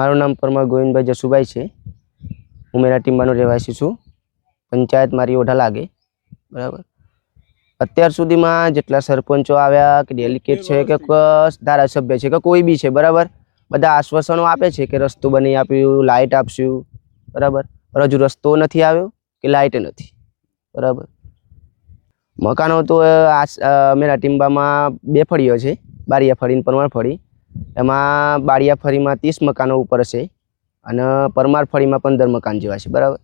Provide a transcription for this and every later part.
મારું નામ પરમાર ગોવિંદભાઈ જસુભાઈ છે। હું મેરા ટીમ્બાનો રહેવાસી છું। પંચાયત મારી ઓઢા લાગે બરાબર। અત્યાર સુધીમાં જેટલા સરપંચો આવ્યા કે ડેલિકેટ છે કે ધારાસભ્ય છે કે કોઈ બી છે બરાબર, બધા આશ્વાસનો આપે છે કે રસ્તો બની આપ્યું, લાઇટ આપશું બરાબર, પણ હજુ રસ્તો નથી આવ્યો કે લાઇટ નથી બરાબર। મકાનો તો મેરા ટીમ્બામાં 2 ફળીઓ છે, બારિયા ફળી અને પરમાર ફળી। એમાં બારિયા ફળીમાં 30 મકાનો ઉપર છે અને પરમાર ફળીમાં 15 મકાન જેવા છે બરાબર।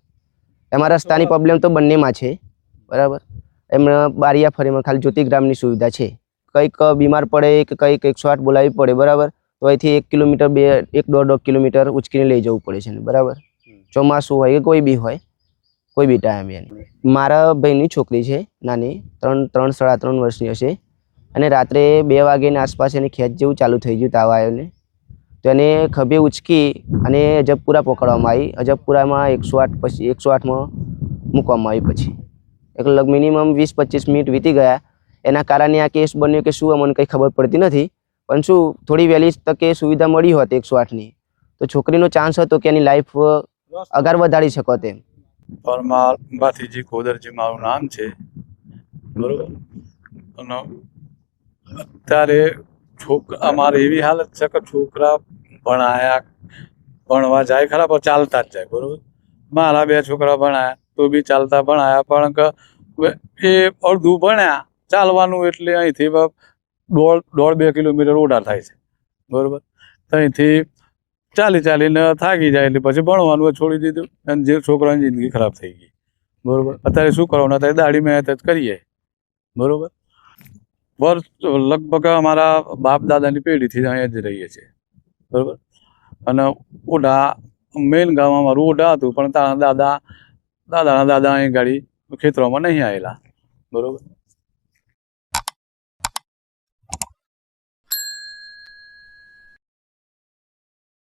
એમાં રસ્તાની પ્રોબ્લેમ તો બંનેમાં છે બરાબર। એમાં બારિયા ફળીમાં ખાલી જ્યોતિગ્રામની સુવિધા છે, કંઈક બીમાર પડે કે કંઈક 108 બોલાવવી પડે બરાબર, તો અહીંથી 1 કિલોમીટર 1.5 કિલોમીટર ઉચકીને લઈ જવું પડે છે બરાબર। ચોમાસું હોય કે કોઈ બી હોય, કોઈ બી ટાઈમે। મારા ભાઈની છોકરી છે નાની, 3 વર્ષની હશે, અને રાત્રે 2 વાગ્યાની આસપાસ એની ખેંચ જેવું ચાલુ થઈ ગયું, તાવ આવ્યો ને, તો એને ખભે ઉચકી અને અજબપુરા પકડવામાં આવી। અજબપુરામાં 108 પછી 108માં મૂકવામાં આવી। પછી એટલે મિનિમમ 20-25 મિનિટ વીતી ગયા। એના કારણે આ કેસ બન્યો કે શું અમને કંઈ ખબર પડતી નથી, પણ શું થોડી વહેલી તકે સુવિધા મળી હોત 108ની તો છોકરીનો ચાન્સ હતો કે એની લાઈફ આગળ વધારી શકો તેમ। પરમાર ભાતીજી કોદરજી મારું નામ છે બરોબર। અને અત્યારે અમારે એવી હાલત છે કે છોકરા ભણવા જાય ખરા પણ ચાલતા જ જાય બરોબર। મારા 2 છોકરા ભણાયા તો બી ચાલતા ભણાયા, પણ એ અડધું ભણ્યા ચાલવાનું એટલે અહીંથી 1.5-2 કિલોમીટર ઓઢા થાય છે બરોબર। અહીંથી ચાલીને થાકી જાય એટલે પછી ભણવાનું છોડી દીધું અને જે છોકરાની જિંદગી ખરાબ થઈ ગઈ બરોબર। અત્યારે શું કરવાનું, અત્યારે દાઢી મહેનત જ કરીએ બરોબર। વર્ષ લગભગ અમારા બાપ દાદાની પેઢીથી અહીંયા જ રહીએ છીએ બરોબર। અને ઓઢા મેઇન ગામ અમારું ઓઢા હતું, પણ દાદાના દાદા અહીં ગાડી ખેતરોમાં નહીં આવેલા બરોબર।